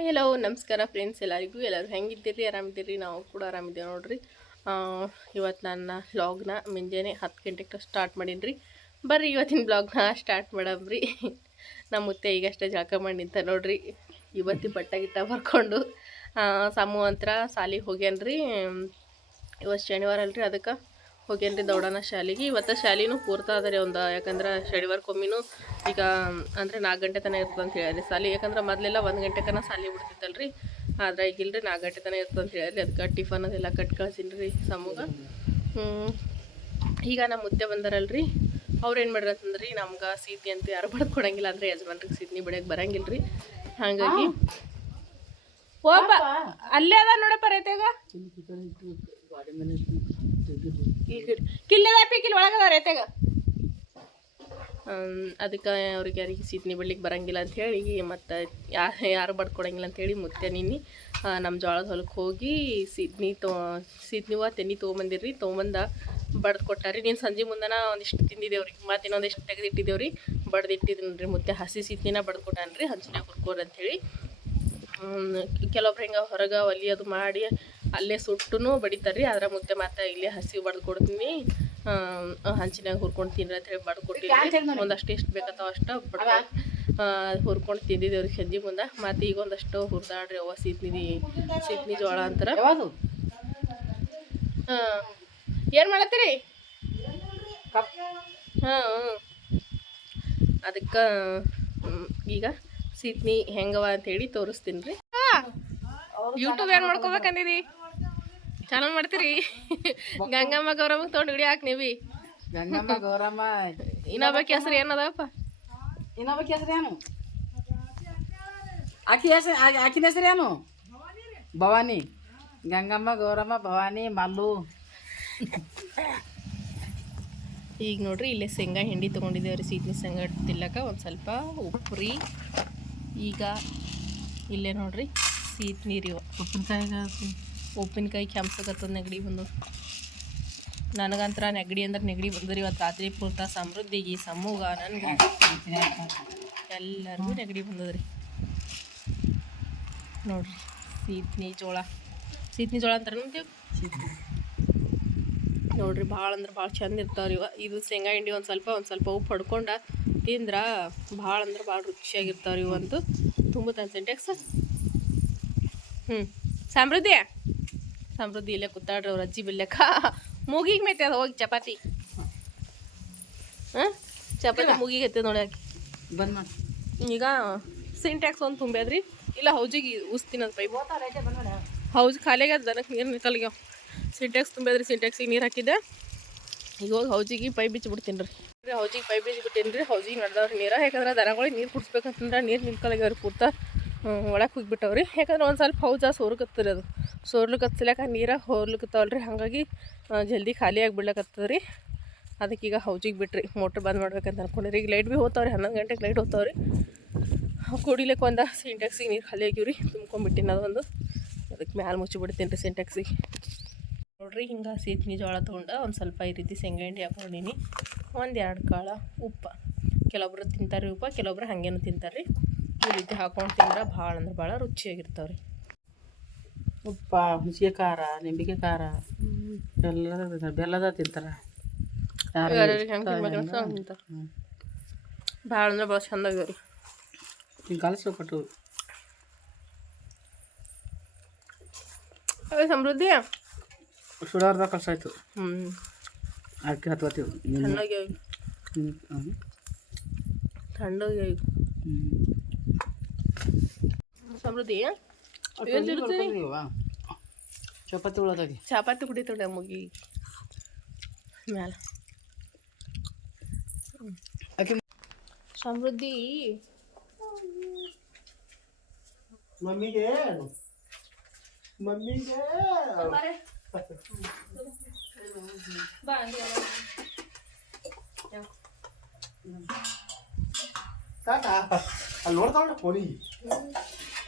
Hi hello ನಮಸ್ಕಾರ friends ಎಲ್ಲರಿಗೂ. ಎಲ್ಲರೂ ಹೆಂಗಿದ್ದೀರಿ? ಆರಾಮಿದ್ದೀರಿ? ನಾವು ಕೂಡ ಆರಾಮಿದ್ದೀವಿ ನೋಡಿರಿ. ಇವತ್ತು ನನ್ನ ಬ್ಲಾಗ್ನ ಮುಂಜಾನೆ ಹತ್ತು ಗಂಟೆಗೆ ಸ್ಟಾರ್ಟ್ ಮಾಡೀನಿ ರೀ ಬರ್ರಿ, ಇವತ್ತಿನ ಬ್ಲಾಗ್ನ ಸ್ಟಾರ್ಟ್ ಮಾಡಮ್ರಿ. ನಮ್ಮ ಮುತ್ತೆ ಈಗಷ್ಟೇ ಜಳಕ ಮಾಡಿ ನಿಂತ ನೋಡ್ರಿ. ಇವತ್ತಿ ಬಟ್ಟ ಗಿಟ್ಟ ಬರ್ಕೊಂಡು ಸಮೂ ಅಂತ್ರ ಸಾಲಿಗೆ ಹೋಗ್ಯಾನ್ರಿ. ಇವತ್ತು ಶನಿವಾರ ಅಲ್ರಿ ಅದಕ್ಕೆ. ಹೋಗ್ಯಾನ್ರಿ ದೌಡನ ಶಾಲೆಗೆ. ಇವತ್ತು ಶಾಲಿನೂ ಪೂರ್ತ ಅದ ರೀ ಒಂದು. ಯಾಕಂದ್ರೆ ಶನಿವಾರಕ್ಕೊಮ್ಮಿನೂ ಈಗ, ಅಂದರೆ ನಾಲ್ಕು ಗಂಟೆ ತನಕ ಇರ್ತದೆ ಅಂತ ಹೇಳ್ರಿ ಸಾಲಿ ಯಾಕಂದ್ರೆ ಮೊದಲೆಲ್ಲ ಒಂದು ಗಂಟೆ ತನಕ ಸಾಲಿ ರೀ ಆದ್ರೆ ಈಗ ಇಲ್ರಿ ನಾಲ್ಕು ಗಂಟೆ ತನಕ ಇರ್ತದೆ ಅಂತ ಹೇಳ್ರಿ ಅದಕ್ಕೆ ಟಿಫನ್ ಅದೆಲ್ಲ ಕಟ್ ಕಳ್ಸೀನಿ ರೀ ಸಮೂಗ. ಈಗ ನಮ್ಮ ಮುದ್ದೆ ಬಂದಾರಲ್ರಿ. ಅವ್ರು ಏನು ಮಾಡ್ರಿ ರೀ ನಮ್ಗೆ ಸೀತಿ ಅಂತ ಯಾರು ಬಡ್ದು ಕೊಡಂಗಿಲ್ಲ ಅಂದರೆ ಯಜಮಾನ್ರಿಗೆ ಸೀತ್ನಿ ಬಿಡಕ್ಕೆ ಬರಂಗಿಲ್ಲ ರೀ ಹಾಗಾಗಿ ಓಪ ಅಲ್ಲೇ ಅದ ನೋಡಪ್ಪ ರೈತಾಗ ಅದಕ್ಕೆ ಅವ್ರಿಗೆ ಯಾರಿಗೆ ಸೀತ್ನಿ ಬಿಡ್ಲಿಕ್ಕೆ ಬರಂಗಿಲ್ಲ ಅಂತ ಹೇಳಿ, ಮತ್ತು ಯಾರು ಯಾರು ಬಡ್ಕೊಡಂಗಿಲ್ಲ ಅಂತ ಹೇಳಿ ಮುತ್ತೆ ನಿನ್ನೆ ನಮ್ಮ ಜೋಳದ ಹೊಲಕ್ಕೆ ಹೋಗಿ ಸೀತ್ನಿ ತೊ, ಸೀತ್ನಿವ ತೆನಿ ತೊಗೊಂಬಂದಿರ್ರಿ, ತೊಗೊಂಬಂದ ಬಡ್ದು ಕೊಟ್ಟಾರಿ. ನೀನು ಸಂಜೆ ಮುಂದನ ಒಂದಿಷ್ಟು ತಿಂದಿದ್ದೇವ್ರಿ ಮತ್ತು ಇನ್ನೊಂದಿಷ್ಟು ತೆಗೆದಿಟ್ಟಿದ್ದೇವ್ರಿ ಬಡ್ದು ರೀ ಮುತ್ತೆ ಹಸಿ ಸೀತ್ನಿನ ಬಡ್ದು ಕೊಟ್ಟಾನ ರೀ ಹಂಚಿನ ಹುರ್ಕೋರಿ ಅಂಥೇಳಿ ಕೆಲವೊಬ್ರು ಹಿಂಗೆ ಹೊರಗೆ ಒಲಿ ಅದು ಮಾಡಿ ಅಲ್ಲೇ ಸುಟ್ಟು ರೀ ಅದ್ರ ಮುದ್ದೆ ಮಾತ್ರ ಇಲ್ಲೇ ಹಸಿ ಬಡ್ದು ಕೊಡ್ತೀನಿ ಹಂಚಿನಾಗ ಹುರ್ಕೊಂಡು ತಿನ್ರಿ ಅಂತ ಹೇಳಿ ಬಡ್ದು ಕೊಟ್ಟಿ ಒಂದಷ್ಟು ಎಷ್ಟು ಬೇಕತ್ತಾವ ಅಷ್ಟು ಹುರ್ಕೊಂಡು ತಿಂದಿದ್ದೇವ್ರಿ ಸಂಜೆ ಮುಂದೆ. ಮತ್ತೆ ಈಗ ಒಂದಷ್ಟು ಹುರಿದಾಡ್ರಿ ಅವ ಸೀತ್ನಿ ಸೀತ್ನಿ ಜೋಳ ಅಂತಾರ. ಏನ್ ಮಾಡತ್ತೀರಿ? ಹಾಂ ಅದಕ್ಕೆ ಈಗ ಸೀತ್ನಿ ಹೆಂಗವ ಅಂತೇಳಿ ತೋರಿಸ್ತೀನಿ ರೀ ಯೂಟ್ಯೂಬ್ ಏನು ಮಾಡ್ಕೋಬೇಕಂದಿರಿ ಚಾನಲ್ ಮಾಡ್ತೀರಿ? ಗಂಗಮ್ಮ ಗೌರಮ್ಮ ತೊಗೊಂಡು ಹಿಡಿ ಹಾಕಿ ನೀವಿ. ಗಂಗಮ್ಮ ಗೌರಮ್ಮ. ಇನ್ನೊಬ್ಬಕ್ಕೆ ಹೆಸರು ಏನದಪ್ಪ ಇನ್ನೊಬ್ಬಕ್ಕೆ ಹೆಸರು ಏನು? ಆಕಿ ಹೆಸರು ಆಕಿನ ಹೆಸರು ಏನು? ಭವಾನಿ. ಗಂಗಮ್ಮ ಗೌರಮ್ಮ ಭವಾನಿ ಮಲ್ಲು. ಈಗ ನೋಡ್ರಿ ಇಲ್ಲೇ ಶೇಂಗಾ ಹಿಂಡಿ ತೊಗೊಂಡಿದ್ದೇವ್ರಿ ಸೀತ್ನಿ ಶೇಂಗಾ ತಿಲ್ಲಕ ಒಂದು ಸ್ವಲ್ಪ ಉಪ್ಪು ರೀ. ಈಗ ಇಲ್ಲೇ ನೋಡ್ರಿ ಸೀತ್ನಿ ನೀರು ಇವ. ಉಪ್ಪಿನಕಾಯಿ ಕೆಂಪಗತ್ತದ ನೆಗಡಿ ಬಂದು. ನನಗಂತ್ರ ನೆಗಡಿ ಅಂದ್ರೆ ನೆಗಡಿ ಬಂದ್ರಿ ಇವತ್ತು ರಾತ್ರಿ ಪೂರ್ತ ಸಮೃದ್ಧಿಗೆ ಸಮೂಹ ನನಗೆ. ಎಲ್ಲರಿಗೂ ನೆಗಡಿ ಬಂದದ್ರಿ. ನೋಡ್ರಿ, ಸೀತ್ನಿ ಜೋಳ. ಸೀತ್ನಿ ಜೋಳ ಅಂತಾರೆ ನಮ್ಗೆ ನೋಡ್ರಿ, ಭಾಳ ಅಂದ್ರೆ ಭಾಳ ಚಂದ ಇರ್ತಾವ್ರಿ ಇವ. ಇದು ಶೇಂಗಾ ಹಿಂಡಿ ಒಂದು ಸ್ವಲ್ಪ ಒಂದು ಸ್ವಲ್ಪ ಉಪ್ಪು ಹೊಡ್ಕೊಂಡು ತಿಂದ್ರೆ ಭಾಳ ಅಂದ್ರೆ ಭಾಳ ರುಚಿಯಾಗಿರ್ತಾವ್ರಿ ಇವಂತೂ ತುಂಬ ಸಿಂಟೆಕ್ಸ್ ಹ್ಞೂ ಸಮೃದ್ಧಿ? ಸಮೃದ್ಧಿ ಇಲ್ಲೇ ಕುತ್ತಾಡ್ರಿ ಅವ್ರ ಅಜ್ಜಿ ಬಿಲ್ಲಕ್ಕ ಮೂಗಿಗೆ ಮೇತೆ ಅದು ಹೋಗಿ ಚಪಾತಿ. ಹಾಂ? ಚಪಾತಿ ಮೂಗಿಗೆ ಎತ್ತೆ ನೋಡಿ ಹಾಕಿ ಬಂದ್ ಮಾಡಿ. ಈಗ ಸಿಂಟ್ಯಾಕ್ಸ್ ಒಂದು ತುಂಬ್ಯಾದ್ರಿ. ಇಲ್ಲ ಹೌಜಿಗೆ ಉಸ್ತೀನಿ ಅಂತ ಪೈಪ್. ಹೌಜ್ ಖಾಲಿಯಾಗ ದನಕ್ಕೆ ನೀರು ನಿಕಲ್ಗ್ಯಾವ ಸಿಂಟ್ಯಾಕ್ಸ್ ತುಂಬ್ಯಾದ್ರಿ ಸಿಂಟ್ಯಾಕ್ಸಿಗೆ ನೀರು ಹಾಕಿದ್ದೆ. ಈಗ ಹೋಗಿ ಹೌಜಿಗೆ ಪೈಪ್ ಬಿಚ್ಚಿ ಬಿಡ್ತೀನಿ ರೀ ಹೌಜಿಗೆ ಪೈಪ್ ಬಿಚ್ಚಿ ಬಿಟ್ಟೇನಿ ರೀ ಹೌಜಿಗೆ ನಡೆದವ್ರಿ ನೀರು. ಯಾಕಂದ್ರೆ ದನಗಳಿಗೆ ನೀರು ಕುಡಿಸ್ಬೇಕಂತಂದ್ರೆ ನೀರು ನಿಲ್ಕಲ್ಗ್ಯಾವ್ರಿ ಪೂರ್ತ ಒಳಗೆ ಹೋಗಿಬಿಟ್ಟವ್ರಿ. ಯಾಕಂದ್ರೆ ಒಂದು ಸ್ವಲ್ಪ ಹೌಜಾ ಸೋರ್ಕತ್ತರಿ ಅದು. ಸೋರ್ಲಿಕ್ಕೆ ನೀರು ಹೋರ್ಲಿಕ್ಕತ್ತಾವಲ್ರಿ ಹಾಗಾಗಿ ಜಲ್ದಿ ಖಾಲಿ ಆಗಿಬಿಡ್ಲಕತ್ತದ ರೀ ಅದಕ್ಕೆ ಈಗ ಹೌಜಿಗೆ ಬಿಟ್ರಿ, ಮೋಟ್ರ್ ಬಂದ್ ಮಾಡ್ಬೇಕಂತ ಅನ್ಕೊಂಡಿರಿ. ಈಗ ಲೈಟ್ ಭೀ ಹೋಗ್ತಾವ್ರಿ ಹನ್ನೊಂದು ಗಂಟೆಗೆ ಲೈಟ್ ಹೋಗ್ತಾವ್ರಿ ಕುಡಿಲಿಕ್ಕೆ ಒಂದು ಸಿಂಟೆಕ್ಸಿಗೆ ನೀರು ಖಾಲಿ ಆಗಿವ್ರಿ ತುಂಬ್ಕೊಂಡ್ಬಿಟ್ಟಿನ ಅದೊಂದು ಅದಕ್ಕೆ ಮ್ಯಾಲೆ ಮುಚ್ಚಿಬಿಡ್ತೀನಿ ರೀ ಸಿಂಟೆಕ್ಸಿಗೆ. ನೋಡ್ರಿ, ಹಿಂಗೆ ಸೀತ್ನಿ ಜೋಳ ತೊಗೊಂಡು ಒಂದು ಸ್ವಲ್ಪ ಈ ರೀತಿ ಶೇಂಗಾ ಹಿಂಡಿ ಹಾಕೊಂಡೀನಿ. ಒಂದು ಎರಡು ಕಾಳು ಉಪ್ಪು. ಕೆಲವೊಬ್ರು ತಿಂತಾರೆ ಉಪ್ಪ, ಕೆಲವೊಬ್ರು ಹಾಗೇನು ತಿಂತಾರೆ ರೀ ಈ ರೀತಿ ಹಾಕೊಂಡು ತಿಂದ್ರೆ ಭಾಳ ಅಂದ್ರೆ ಭಾಳ ರುಚಿಯಾಗಿರ್ತಾವ್ರಿ. ಉಪ್ಪ ಹುಣಸಿಗೆ ಖಾರ ನಿಂಬಿಗೆ ಖಾರ ಬೆಲ್ಲದ ಬೆಲ್ಲದ ತಿಂತಾರ. ಭಾಳ ಅಂದ್ರೆ ಭಾಳ ಚಂದ ಆಗ್ಯಾವ ಕಲಸು ಕಲಿಸ್ಕೊಟ್ಟು ಅದೇ ಸಮೃದ್ಧಿ? ಸುಡಾರ್ದಾಗ ಕಲ್ಸಾಯ್ತು ಹ್ಞೂ ಅಕ್ಕಿ ಹತ್ಕೋತೀವಿ ತಣ್ಣಗೆ ತಣ್ಣಗೆ ಸಮೃದ್ಧಿ? ಚಪಾತಿ ಉಳದಾಗಿ ಚಪಾತಿ ಕುಡಿತೋಡೆ ಮುಗಿ ಮ್ಯಾಲ ಆಕಿ ಸಮೃದ್ಧಿ ಮಮ್ಮಿಗೆ ಮಮ್ಮಿಗೆ ಟಾಟಾ ಅಲ್ಲಿ ನೋಡ್ತಾವ್ರೆ ಫೋನಿ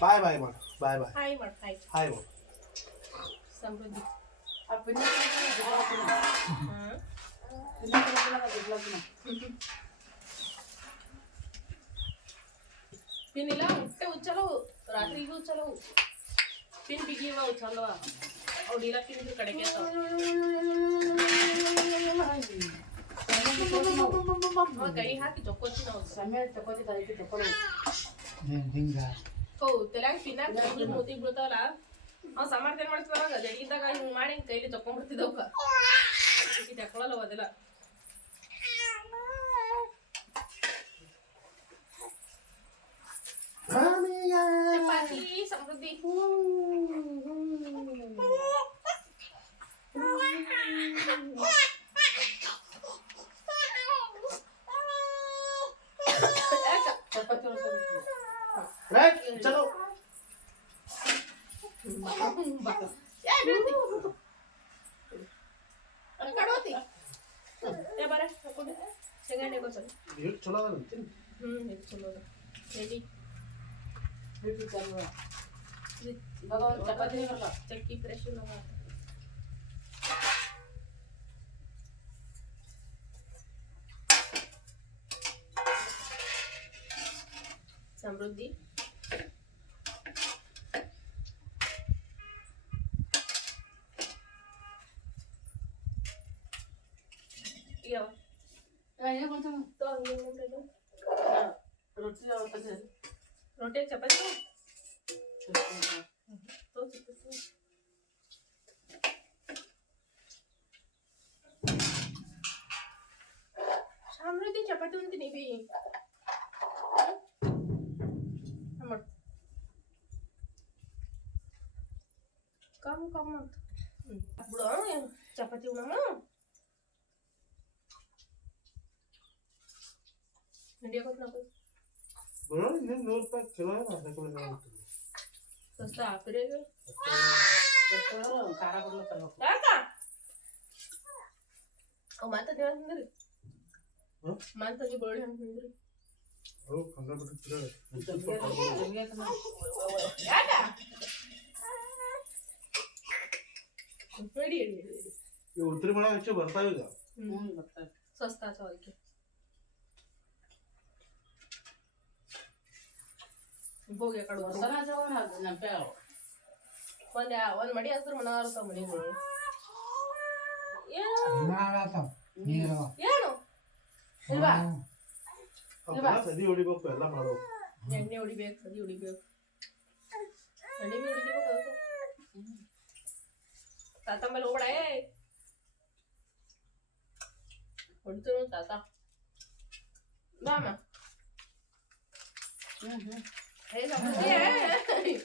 ಬಾಯ್ ಬಾಯ್ ಮಾಡು ಬಾಯ್ ಬಾಯ್ ಹಾಯ್ ಮಾಡು ಹಾಯ್ ಹಾಯ್ ಮಾಡು ಸಮೃದ್ಧಿ ಏನಿಲ್ಲ ಹೊಟ್ಟೆ ಉಚ್ಚಲು ರಾತ್ರಿಗೂ ಚಲೋ ಪಿನ್ ಬಿಗಿವ ಅವು ಚಲೋ ಅವು ಡೀಲ ಪಿನ್ ಕಡೆಗೆ ಕೈ ಹಾಕಿ ಚೊಕ್ಕೋತಿ ನಾವು ಸಮಯ ತಗೋತಿ ಅದಕ್ಕೆ ತಗೊಳ್ಳಿ ಹೌ ತಲ್ಯಾಗ ಪಿನ್ನಾಗ ಮೂತಿ ಬೀಳ್ತಾವಲ್ಲ? ಅವ್ ಸಮರ್ಥನೆ ಮಾಡಿಸ್ಬಾರಾಗ ಜಡಿಗಿದ್ದಾಗ ಹಿಂಗ್ ಮಾಡಿ ಹಿಂಗ್ ಕೈಲಿ ತಕೊಂಡ್ಬಿಡ್ತಿದ್ದವ್ಕ ಈಗ ತಕೊಳಲ್ಲ ಅದೆಲ್ಲ. ಚಪಾತಿ ಸಮೃದ್ಧಿ ಯಾಕ? ಚಪಾತಿ ಒಂದು ರೈಟ್ ಚಲೋ ಬಾ. ಏ, ಬೀಳ್ತಿ. ಆ ಕಡೆ ಹೋತಿ. ಏ, ಬಾರೆ, ಹಾಕ್ಕೊಂಡು. ಶೇಂಗಾ ಎಣ್ಣೆ ಗೊತ್ತಲ್ಲ? ಎಷ್ಟು ಚಲೋ ಅದ ಅಂತೀನಿ ಹ್ಮ್ ಇದು ಚಲೋ ಅದ. ರೆಡಿ ಬಿಟ್ಟು ಚಲೋ ಇವಾಗ ಒಂದು ಚಪಾತಿ ಬರಲ್ಲ ಚಕ್ಕಿ ಫ್ರೆಶ್ ಸಮೃದ್ಧಿ ಯಾವ ಏನು ಬಂತು ತೋ ಹಂಗೆ ನೋಡ್ರಿ. ರೊಟ್ಟಿ ತಂದೆ ರೊಟ್ಟಿ ಚಪಾತಿ ತೋ ಚಪಾತಿ ಸಮೃದ್ಧಿ ಚಪಾತಿ ಉಂತೀನಿ ಬಿ ಮಾಡು ಕಮ್ ಕಮ್ ಅಂತ ಬಿಡು ಚಪಾತಿ ಉಣಮ್ಮ ನಡಿಯೋಕೆ ಇನ್ನೇನು ನೂರು ರೂಪಾಯಿ ನಾನು. ಸಸ್ತ ಆಪಿರೇಗ ಖಾರ ಬರಲ್ಲ ತರ್ಬೇಕು ಯಾಕ ಅವ್ ಮಾತದ್ ಹೇಳ್ತಂದ್ರಿ ಹ್ಮ್? ಮಾತಲ್ಲಿ ಗೋಳಿ ಹೇಳ್ತಂದ್ರಿ ಅವು ಯಾಕಂದ್ರೆ ಯಾಕ ರೆಡಿ ರೆಡಿ ರೆಡಿ ಇವು ಉತ್ತರಿ ಮಳೆ ಹೆಚ್ಚು ಬರ್ತಾವ ಈಗ ಹ್ಞೂ ಸ್ವಸ್ತ ಆತಾವ ಅದಕ್ಕೆ ಹೋಗಿ ಆ ಕಡೆ ಹೋಗು. ಒಂದ್ ಯಾ- ಒಂದ್ ಮಡಿ ಹಸ್ರು ಮನ ಇರ್ತಾವ ಮನಿಗಳು ಏನು? ಏನು? ಇಲ್ವಾ? ಅವಕ್ಕೆಲ್ಲ ಸದಿ ಹೊಡಿಬೇಕು ಎಲ್ಲ ಮಾಡ್ಬೇಕು ಎಣ್ಣೆ ಹೊಡಿಬೇಕು ಸದಿ ಹೊಡಿಬೇಕು. ಅದಕ್ಕೂ. ತಾತ ಮೇಲೆ ಹೋಗ್ಬೇಡ ಏ ಹೊಡಿತೀವಿ ತಾತ. ಬಾ ಅಮ್ಮ ಹ್ಞೂ ಹ್ಞೂ ಏ ಸಮೃದ್ಧಿ, ಏ.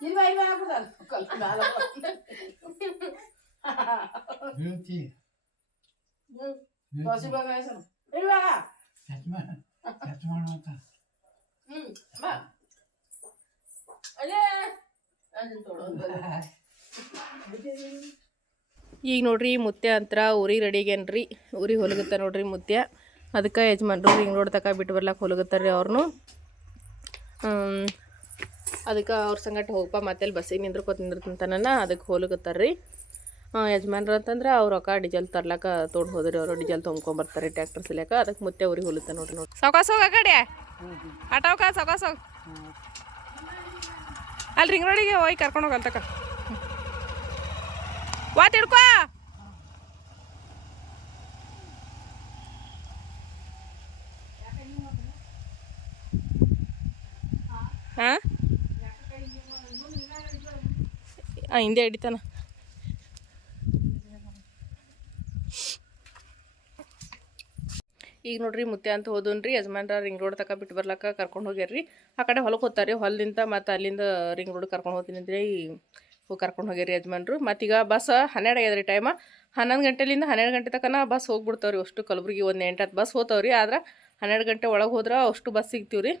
ಇಲ್ವಾ ಇಲ್ವಾ ಆಗ್ಬಿಡಲ್ಲ ಕಲ್ ಮ್ಯಾಲ ಹ್ಮ್. ಹಸಿ ಬಾಗ ಹೆಸರು ಇಲ್ವಾ ಹ್ಮ್ ಬಾ ಅಲ್ಲೇ ಅದನ್ನ ತೊಗೊಳು, ಒಂದ್ ಬಲ. ಈಗ ನೋಡ್ರಿ ಮುತ್ಯ ಅಂತರ ಊರಿಗೆ ರೆಡಿಗೇನ್ರಿ ಊರಿಗೆ ಹೊಲಗತ್ತ ನೋಡ್ರಿ ಮುತ್ಯ. ಅದಕ್ಕೆ ಯಜಮಾನ್ರು ಹಿಂಗೆ ರೋಡ್ ತಕ ಬಿಟ್ಟು ಬರ್ಲಾಕ ಹೊಲಗತ್ತಾರ್ರಿ ಅವ್ರನ್ನು ಅದಕ್ಕೆ ಅವ್ರ ಸಂಗಟ ಹೋಗಪ್ಪ ಮತ್ತೆ ಬಸ್ಸಿಗೆ ನಿಂದ್ರಕೋತ ನಿಂದ್ರತಂತನ ಅದಕ್ಕೆ ಹೋಲಗತ್ತಾರ್ರಿ. ಯಜಮಾನ್ರು ಅಂತಂದ್ರೆ ಅವ್ರು ರೊಕ್ಕ ಡೀಸೆಲ್ ತರ್ಲಾಕ ತೊಗೊಂಡು ಹೋದ್ರಿ ಅವರು ಡೀಸೆಲ್ ತೊಗೊಂಬರ್ತಾರೆ ಟ್ಯಾಕ್ಟರ್ ಸಿಲ್ಯಾಕ. ಅದಕ್ಕೆ ಮುತ್ತೆ ಉರಿ ಹೊಲುತ್ತ ನೋಡ್ರಿ ನೋಡಿ. ಸಾವ್ಕಾಸ ಹೋಗ ಕಡೆ. ಆಟೋಕ ಸಾವ್ಕಾಸ ಹೋಗ. ಅಲ್ಲಿ ರಿಂಗ್ ರೋಡಿಗೆ ಹೋಗಿ ಕರ್ಕೊಂಡು ಹೋಗಲ್ ತಕ ಹಿಡ್ಕೋ ಹಾಂ ಹಿಂದೆ ಹಿಡಿತಾನ. ಈಗ ನೋಡ್ರಿ ಮುತ್ತೆ ಅಂತ ಹೋದನ್ರಿ, ಯಜಮಾನ್ರ ರಿಂಗ್ ರೋಡ್ ತಕ ಬಿಟ್ಟು ಬರ್ಲಾಕ ಕರ್ಕೊಂಡು ಹೋಗ್ಯಾರ್ರಿ. ಆ ಕಡೆ ಹೊಲಕ್ಕೆ ಹೋಗ್ತಾರೆ ಹೊಲದಿಂದ ಮತ್ತು ಅಲ್ಲಿಂದ ರಿಂಗ್ ರೋಡ್ ಕರ್ಕೊಂಡು ಹೋಗ್ತೀನಿ ಅಂದ್ರೆ. ಹೋಗಿ ಕರ್ಕೊಂಡು ಹೋಗ್ಯಾರಿ ಯಜಮಾನ್ರು. ಈಗ ಬಸ್ ಹನ್ನೆರಡು ಆಗ್ಯದ್ರಿ ಟೈಮ ಹನ್ನೊಂದು ಗಂಟೆಲಿಂದ ಹನ್ನೆರಡು ಗಂಟೆ ತನಕ ಬಸ್ ಹೋಗ್ಬಿಡ್ತಾವ್ರಿ. ಅಷ್ಟು ಕಲಬುರ್ಗಿ ಒಂದು ಎಂಟತ್ತು ಬಸ್ ಹೋಗ್ತಾವ್ರಿ ಆದ್ರೆ ಹನ್ನೆರಡು ಗಂಟೆ ಒಳಗೆ ಹೋದ್ರೆ ಅಷ್ಟು ಬಸ್ ಸಿಗ್ತೀವ್ರಿ.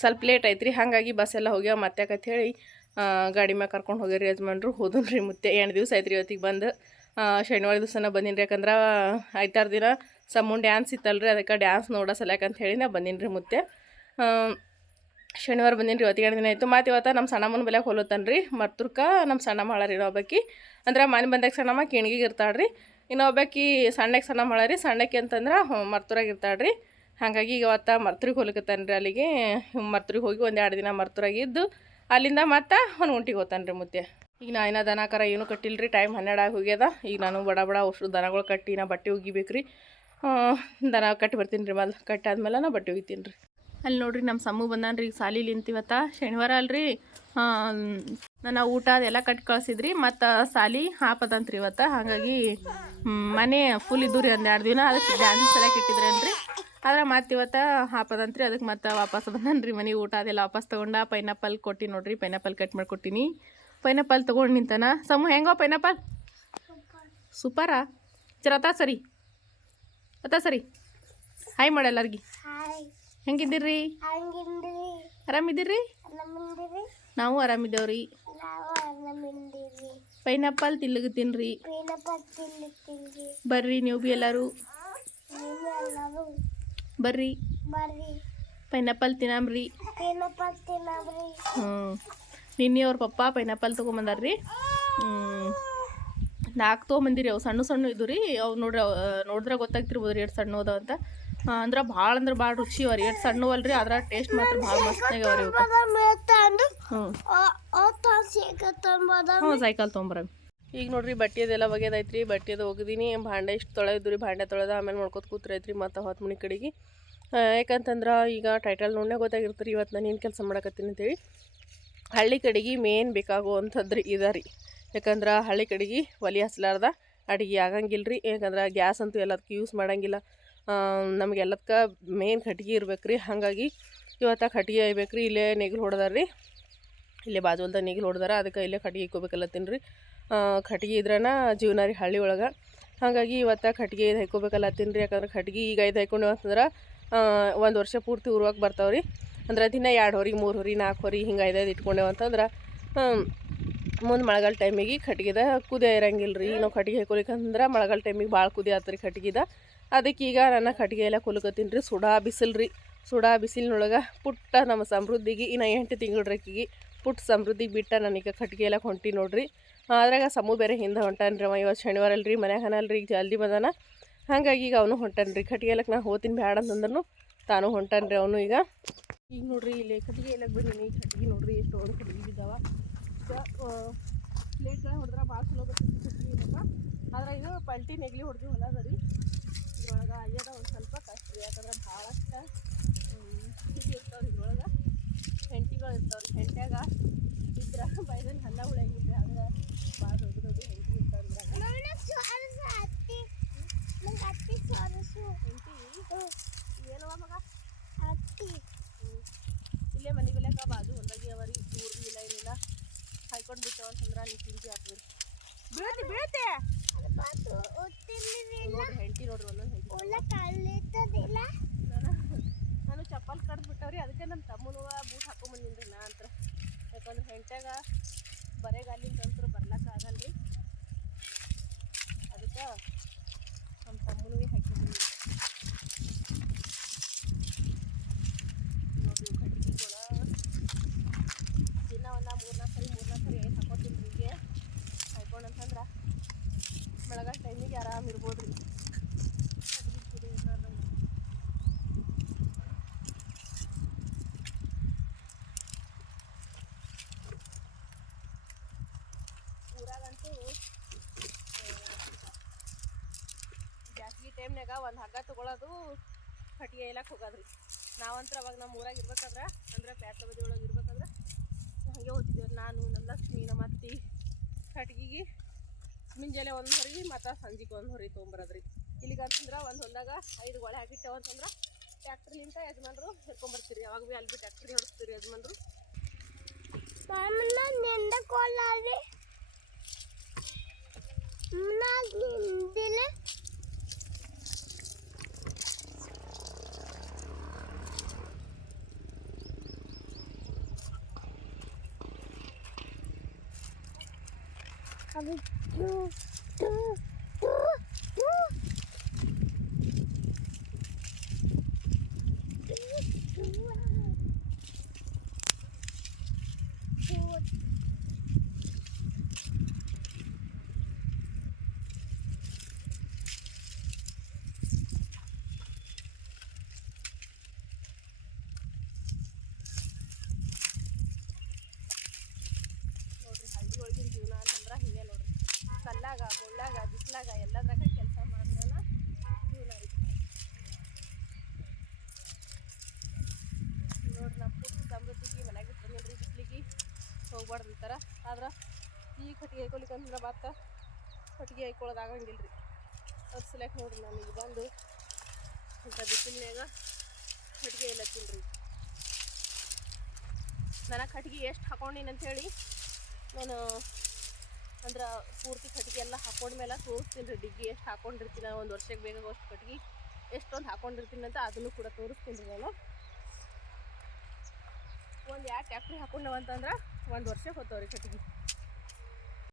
ಸ್ವಲ್ಪ ಲೇಟ್ ಐತ್ರಿ ಹಾಗಾಗಿ ಬಸ್ ಎಲ್ಲ ಹೋಗ್ಯಾವ. ಮತ್ತೆ ಹೇಳಿ ಗಾಡಿ ಮ್ಯಾಗ ಕರ್ಕೊಂಡು ಹೋಗ್ಯಾರಿ ಯಜಮಾನ್ರು. ಹೋದನ್ರಿ ಮುತ್ತೆ. ಎಂಟು ದಿವಸ ಐತ್ರಿ ಇವತ್ತಿಗೆ ಬಂದು. ಶನಿವಾರ ದಿವಸನ ಬಂದೀನಿ ರೀ ಯಾಕಂದ್ರೆ ಐತಾರು ದಿನ ಸಮ್ಮುನ್ ಡ್ಯಾನ್ಸ್ ಇತ್ತಲ್ರಿ. ಅದಕ್ಕೆ ಡ್ಯಾನ್ಸ್ ನೋಡೋ ಸಲಕ ಅಂತ ಹೇಳಿ ನಾ ಬಂದೀನಿ ರೀ ಮುತ್ತೆ ಶನಿವಾರ ಬಂದೀನಿ ರೀ ಇವತ್ತಿಗೆ ದಿನ ಆಯಿತು. ಮತ್ತು ಇವತ್ತು ನಮ್ಮ ಸಣ್ಣಮ್ಮನ ಬೆಲೆಗೆ ಹೊಲತ್ತಾನ ರೀ, ಮರ್ತುರ್ಕ ನಮ್ಮ ಸಣ್ಣಮ್ಮ ರೀ ಒಬ್ಬಾಕಿ ಅಂದ್ರೆ ಮನೆ ಬಂದಾಗ ಸಣ್ಣಮ್ಮ ಕಿಣ್ಗಿಗೆ ಇರ್ತಾಳೆ ರೀ. ಇನ್ನೊಬ್ಬಾಕಿ ಸಣ್ಣಕ್ಕೆ ಸಣ್ಣ ಮಾಡಾರಿ ಸಣ್ಣಕ್ಕೆ ಅಂತಂದ್ರೆ ಮರ್ತೂರಾಗೆ ಇರ್ತಾಳೆ ರೀ. ಹಾಗಾಗಿ ಈಗ ಇವತ್ತು ಮರ್ತೂರಿಗೆ ಹೋಲಿಕತ್ತಾನೆ ರೀ ಅಲ್ಲಿಗೆ. ಮರ್ತೂರಿಗೆ ಹೋಗಿ ಒಂದು ಎರಡು ದಿನ ಮರ್ತೂರಾಗ ಇದ್ದು ಅಲ್ಲಿಂದ ಮತ್ತೆ ಒಂದು ಉಂಟಿಗೆ ಹೋಗ್ತಾನೆ ರೀ ಮುತ್ತೆ ಈಗ ನಾ ಇನ್ನ ದನ, ಕರ ಏನೂ ಕಟ್ಟಿಲ್ಲ ರೀ, ಟೈಮ್ ಹನ್ನೆರಡು ಆಗಿ ಹೋಗ್ಯದ. ಈಗ ನಾನು ಬಡ ಬಡ ಅಷ್ಟು ದನಗಳು ಕಟ್ಟಿ ನಾ ಬಟ್ಟೆ ಒಗಿಬೇಕು ರೀ. ದನ ಕಟ್ಟಿ ಬರ್ತೀನಿ ರೀ ಮೊದ್ಲು ಕಟ್ಟಾದ್ಮೇಲೆ ನಾ ಬಟ್ಟೆ ಒಗಿತೀನಿ ರೀ. ಅಲ್ಲಿ ನೋಡ್ರಿ ನಮ್ಮ ಸಮ್ಮು ಬಂದಾನ ರೀ ಈಗ ಸಾಲಿಲಿ ನಿಂತಿವತ್ತ. ಶನಿವಾರ ಅಲ್ರಿ ನನ್ನ ಊಟ ಅದೆಲ್ಲ ಕಟ್ಟಿ ಕಳ್ಸಿದ್ರಿ, ಮತ್ತು ಸಾಲಿ ಹಾಪದಂತ್ರಿ ಇವತ್ತು. ಹಾಗಾಗಿ ಮನೆ ಫುಲ್ ಇದ್ದು ರೀ ಎರಡು ದಿನ. ಅದಕ್ಕೆ ಡ್ಯಾನ್ಸ್ ಸಲಕ್ಕೆ ಇಟ್ಟಿದ್ರೇನ್ರಿ. ಆದ್ರೆ ಮತ್ತೆ ಇವತ್ತು ಹಾಪದಂತ್ರಿ ಅದಕ್ಕೆ ಮತ್ತೆ ವಾಪಸ್ ಬಂದನ್ರಿ ಮನೆ ಊಟ ಅದೆಲ್ಲ ವಾಪಸ್ ತೊಗೊಂಡ. ಪೈನಾಪಲ್ ಕೊಟ್ಟಿ ನೋಡ್ರಿ ಪೈನಾಪಲ್ ಕಟ್ ಮಾಡ್ಕೊಟ್ಟಿನಿ. ಪೈನಾಪಲ್ ತೊಗೊಂಡು ನಿಂತಾನ. ಸಮ್ಮು, ಹೆಂಗೋ ಪೈನಾಪಲ್ ಸೂಪರಾ? ಚರತಾ ಸರಿ? ಅತ ಸರಿ? ಹಾಯ್ ಮಾಡ ಎಲ್ಲರಿಗೆ. ಹೆಂಗಿದ್ದೀರಿ? ಆರಾಮಿದ್ದೀರಿ? ನಾವು ಆರಾಮಿದ್ದೇವ್ರಿ. ಪೈನಾಪಲ್ ತಿಲ್ಲಗ ತಿನ್ರಿ ಬರ್ರಿ ನೀವು ಬಿ ಎಲ್ಲರೂ. ಬರ್ರಿ. ಪೈನಾಪಲ್ ತಿನ್ನಾಮ್ರಿ. ಹ್ಞೂ ನಿನ್ನೆ ಅವ್ರ ಪಪ್ಪ ಪೈನಾಪಲ್ ತೊಗೊಂಬಂದಾರ್ರಿ. ಹ್ಞೂ ನಾಲ್ಕು ತೊಗೊಂಬಂದಿರಿ ಅವು. ಸಣ್ಣ ಸಣ್ಣ ಇದ್ದು ರೀ ಅವು ನೋಡ್ರಿ ನೋಡಿದ್ರೆ ಗೊತ್ತಾಗ್ತಿರ್ಬೋದು ರೀ ಎಷ್ಟು ಸಣ್ಣ ಅಂತ. ಅಂದ್ರೆ ಭಾಳ ಅಂದ್ರೆ ಭಾಳ ರುಚಿ ಅವ್ರಿ. ಎಷ್ಟು ಸಣ್ಣ ಅಲ್ರಿ ಅದ್ರ ಟೇಸ್ಟ್ ಮಾತ್ರ ಭಾಳ ಮಸ್ತಾಗಿ ಹ್ಞೂ. ಸೈಕಲ್ ತೊಗೊಂಬರ ಈಗ ನೋಡ್ರಿ ಬಟ್ಟೆದೆಲ್ಲ ಒಗ್ಯದೈತ್ರಿ ಬಟ್ಟೆ ಅದು ಒಗ್ದೀನಿ ಭಾಂಡೆ ಇಷ್ಟು ತೊಳೆದು ರೀ ಭಾಂಡೆ ತೊಳೆದ ಆಮೇಲೆ ಮಾಡ್ಕೊತ ಕೂತ್ರೈತ್ರಿ ಮತ್ತು ಹೊತ್ತು ಮನೆ ಕಡೆಗೆ. ಯಾಕಂತಂದ್ರೆ ಈಗ ಟೈಟಲ್ ನೋಡೇ ಗೊತ್ತಾಗಿರ್ತೀರಿ ಇವತ್ತು ನಾನು ಏನು ಕೆಲಸ ಮಾಡಕತ್ತೀನಿ ಅಂತೇಳಿ. ಹಳ್ಳಿ ಕಡೆಗೆ ಮೇನ್ ಬೇಕಾಗುವಂಥದ್ದು ರೀ ಇದ ರೀ. ಯಾಕಂದ್ರೆ ಹಳ್ಳಿ ಕಡೆಗೆ ಒಲೆ ಹಚ್ಲಾರ್ದ ಅಡುಗೆ ಆಗಂಗಿಲ್ಲ ರೀ ಯಾಕಂದ್ರೆ ಗ್ಯಾಸ್ ಅಂತೂ ಎಲ್ಲದಕ್ಕೂ ಯೂಸ್ ಮಾಡಂಗಿಲ್ಲ. ನಮಗೆ ಎಲ್ಲದ್ಕ ಮೇನ್ ಕಟ್ಗೆ ಇರ್ಬೇಕು ರೀ ಹಾಗಾಗಿ ಇವತ್ತು ಕಟ್ಗೆ ಐಬೇಕು ರೀ ಇಲ್ಲೇ ನೇಗಿಲು ಹೊಡೆದಾರ ರೀ ಇಲ್ಲೇ ಬಾಜುಲ್ದಾಗ ನೇಗಿಲು ಹೊಡೆದಾರ. ಅದಕ್ಕೆ ಇಲ್ಲೇ ಕಟ್ಗೆ ಇಕ್ಕೋಬೇಕಲ್ಲತ್ತೀನಿ ರೀ ಕಟ್ಗೆ ಇದ್ರನ ಜೀವನ ರೀ ಹಳ್ಳಿ ಒಳಗೆ. ಹಾಗಾಗಿ ಇವತ್ತು ಕಟ್ಗೆ ಇದು ಹಾಕೋಬೇಕಲ್ಲತ್ತೀನಿ ರೀ ಯಾಕಂದ್ರೆ ಕಟ್ಗೆ ಈಗ ಇದು ಹಾಕೊಂಡು ಅಂತಂದ್ರೆ ಒಂದು ವರ್ಷ ಪೂರ್ತಿ ಉರ್ವಾಗ ಬರ್ತಾವೆ ರೀ ಅಂದ್ರೆ ದಿನ ಎರಡು ಹೊರಿ, ಮೂರು ಹೊರಿ ನಾಲ್ಕು ಹೊರಿ ಹಿಂಗೆ ಐದೈದು ಇಟ್ಕೊಂಡೇವು ಅಂತಂದ್ರೆ ಮುಂದೆ ಮಳೆಗಾಲ ಟೈಮಿಗೆ ಕಟ್ಗೆದ ಕುದಿ ಇರಂಗಿಲ್ಲ ರೀ ನಾವು ಕಟ್ಗೆ ಹಾಕೊಲಿಕ್ಕಂದ್ರೆ ಮಳೆಗಾಲ ಟೈಮಿಗೆ ಭಾಳ ಕುದಿ ರೀ ಕಟ್ಗಿದ. ಅದಕ್ಕೆ ಈಗ ನನ್ನ ಕಟ್ಗೆ ಎಲ್ಲ ಕುಲಕತ್ತೀನಿ ರೀ. ಸುಡಾ ಬಿಸಿಲು ರೀ. ಸುಡಾ ಬಿಸಿಲಿನೊಳಗೆ ಪುಟ್ಟ ನಮ್ಮ ಸಮೃದ್ಧಿಗೆ ಇನ್ನು ಎಂಟು ತಿಂಗಳ ರೆಕ್ಕಿಗೆ ಪುಟ್ಟ ಸಮೃದ್ಧಿಗೆ ಬಿಟ್ಟ ನನಗೆ ಕಟ್ಗೆ ಎಲ್ಲ ಹೊಂಟಿ ನೋಡ್ರಿ. ಅದ್ರಾಗ ಸಮೂ ಬೇರೆ ಹಿಂದೆ ಹೊಂಟಾನ್ರಿ ಅವ. ಇವತ್ತು ಶನಿವಾರ ಅಲ್ರಿ, ಮನ್ಯಾಗ ಅನಲ್ರಿ ಈಗ ಜಲ್ದಿ ಬಂದಾನ. ಹಾಗಾಗಿ ಈಗ ಅವನು ರೀ. ಕಟ್ಗೆ ಎಲ್ಲಕ್ಕೆ ನಾನು ಹೋತೀನಿ ಬೇಡ ಅಂತಂದ್ರೂ ತಾನು ಹೊಂಟಾನ್ರಿ ಅವನು ಈಗ. ಈಗ ನೋಡ್ರಿ ಇಲ್ಲಿ ಕಟ್ಗೆ ಎಲ್ಲ ಬಂದೀನಿ. ಕಟ್ಟಿಗೆ ನೋಡ್ರಿ ಎಷ್ಟು ಒಂದು ಕಟ್ಗೆ ಬಿದ್ದಾವ ಪ್ಲೇಟ್ಗಳ ಹೊಡೆದ್ರೆ ಭಾಳ ಚಲೋ ಬರ್ತೈತಿ ಆದ್ರೆ ಇದು ಪಲ್ಟಿ ನೆಗ್ಲಿ ಹೊಡೆದು ಹೊಲ ಅದ ರೀ ಇದ್ರೊಳಗೆ ಆಗ್ಯದ ಒಂದು ಸ್ವಲ್ಪ ಕಷ್ಟ ರೀ. ಯಾಕಂದ್ರೆ ಭಾಳಷ್ಟು ಇದು ಇರ್ತಾವ್ರಿ ಇದ್ರೊಳಗೆ. ಹೆಂಟಿಗಳು ಇರ್ತಾವ್ರಿ. ಹೆಂಟ್ಯಾಗ ಇದ್ರ ಬೈದನ್ ಹಲ್ಲ ಉಳಿಯಂಗಿದ್ರೆ ಹಂಗೆ ಭಾಳ ದೊಡ್ಡ ದೊಡ್ಡ ಹೆಂಟಿ ಸೊರಸು ಹೆಂಟಿ? ಏನವ ಮಗ? ಅತ್ತಿ. ಇಲ್ಲೇ ಮನೆ ಬೆಲೆಕ ಬಾಜು ಒಂದಾಗಿ ಅವ ರೀ ದೂರ ಇಲ್ಲ ಏನಿಲ್ಲ. ಹಾಯ್ಕೊಂಡು ಬಿಟ್ಟವ ಅಂತಂದ್ರೆ ನೀವು ತಿಂಡಿ ಆಗ್ತದೆ ಬೀಳತಿ ಬೀಳತೆ ಅದು ಒತ್ತಿಲ್ಲ ನೋಡ್ರಿ ಹೆಂಟಿ ನೋಡ್ರಿ ಒಂದೊಂದು ಹೆಂಟಿ ಒಳ್ಳೆ ಕಲಿತದಿಲ್ಲ ನಾನು ನಾನು ಚಪ್ಪಲ್ ಕಡ್ದು ಬಿಟ್ಟವ್ರಿ ಅದಕ್ಕೆ ನಮ್ಮ ತಮ್ಮನವ ಬೂಟ್ ಹಾಕೊಂಬಂದಿನ್ರಿ ನಾ ಅಂತ ಯಾಕಂದ್ರೆ ಹೆಂಟ್ಯಾಗ ಬರೆಗಾಲಿಂದ ಅಂತೂ ಬರ್ಲಕ್ಕ ಆಗಲ್ರಿ ಅದಕ್ಕೆ ನಮ್ಮ ತಮ್ಮನಿಗೆ ಹಾಕೊಂಬಂದಿನಿ ನೋಡ್ರಿ ಇವು ಕಟ್ಗಿಗಳ ದಿನ ಒಂದು ಮೂರ್ನಾಲ್ಕು ಸರಿ ಮೂರ್ನಾಲ್ಕು ಸರಿ ಐದು ಹಾಕೋತೀನಿ ರೀ ಹೀಗೆ ಹಾಕೊಂಡಂತಂದ್ರೆ ಮಳೆಗಾಲ ಟೈಮಿಗೆ ಆರಾಮ್ ಇರ್ಬೋದು ರೀ ಕಟ್ಗೆ ಕುಡಿ ಇರ್ಲಾರ್ದಂಗೆ ಊರಾಗಂತೂ ಬ್ಯಾಸ್ಗಿ ಟೈಮ್ನಾಗ ಒಂದು ಹಗ್ಗ ತೊಗೊಳೋದು ಕಟ್ಟಿಗೆ ಇಲ್ಲಕ್ಕೆ ಹೋಗೋದ್ರಿ. ನಾವಂತ್ರ ಅವಾಗ ನಮ್ಮ ಊರಾಗ ಇರ್ಬೇಕಾದ್ರೆ, ಅಂದ್ರೆ ಪ್ಯಾತ ಬದಿ ಒಳಗೆ ಇರ್ಬೇಕಾದ್ರೆ, ಹಾಗೆ ಹೋಗ್ತಿದ್ದೇವ್ರಿ ನಾನು ನಮ್ಮ ಲಕ್ಷ್ಮಿ ನಮ್ಮ ಅತ್ತಿ ಕಟ್ಗಿಗೆ ಮುಂಜಾನೆ ಒಂದು ಹೊರಿ, ಮತ್ತು ಸಂಜೆಗೆ ಒಂದು ಹೊರಿ ತೊಗೊಂಬರೋದ್ರಿ. ಇಲ್ಲಿಗೆ ಅಂತಂದ್ರೆ ಒಂದು ಹೊಲ್ದಾಗ ಐದು ಒಳೆ ಹಾಕಿಟ್ಟೆವು ಅಂತಂದ್ರೆ ಟ್ಯಾಕ್ಟ್ರಿಲಿಂದ ಯಜಮಾನ್ರು ಹಿಡ್ಕೊಂಬರ್ತೀರಿ. ಅವಾಗ ಭೀ ಅಲ್ಲಿ ಭೀ ಟ್ಯಾಕ್ಟ್ರಿ ಹೊಡಿಸ್ತೀರಿ ಯಜಮಾನ್ರು. ನಿಂದ ಕೊಲ್ಲಾರಿ ನಿಂದಿಲ್ಲ ಅದು ಕಟ್ಟಿಗೆ ಹಾಕೊಲಿಕ್ಕೆ ಅಂದ್ರೆ ಮತ್ತೆ ಕಟ್ಟಿಗೆ ಹಾಕೊಳ್ಳೋದು ಆಗಂಗಿಲ್ಲ ರೀ ಅದ್ರ ಸಲಕ್ಕೆ ನೋಡ್ರಿ ನಾನು ಬಂದು ಇಂಥ ಬಿಸಿಲಿನಾಗ ಕಟ್ಟಿಗೆ ಇಲ್ಲತ್ತಿಲ್ಲ ರೀ ನನಗೆ ಕಟ್ಟಿಗೆ ಎಷ್ಟು ಹಾಕೊಂಡಿನಿ ಅಂಥೇಳಿ ನಾನು ಅಂದ್ರೆ ಪೂರ್ತಿ ಕಟ್ಟಿಗೆ ಎಲ್ಲ ಹಾಕೊಂಡ್ಮೇಲೆ ತೋರಿಸ್ತೀನಿ ರೀ. ಡಿಗ್ಗಿ ಎಷ್ಟು ಹಾಕೊಂಡಿರ್ತೀನಿ, ಒಂದು ವರ್ಷಕ್ಕೆ ಬೇಕಾಗುವಷ್ಟು ಕಟ್ಗೆ ಎಷ್ಟೊಂದು ಹಾಕೊಂಡಿರ್ತೀನಿ ಅಂತ ಅದನ್ನು ಕೂಡ ತೋರಿಸ್ತೀನಿ ರೀ ನಾನು. ಒಂದು ಎರಡು ಟ್ಯಾಕ್ಟ್ರಿ ಹಾಕೊಂಡವಂತಂದ್ರೆ ಒಂದು ವರ್ಷಕ್ಕೆ ಹೋಗ್ತಾವ್ರಿ ಕಟ್ಟಿಗೆ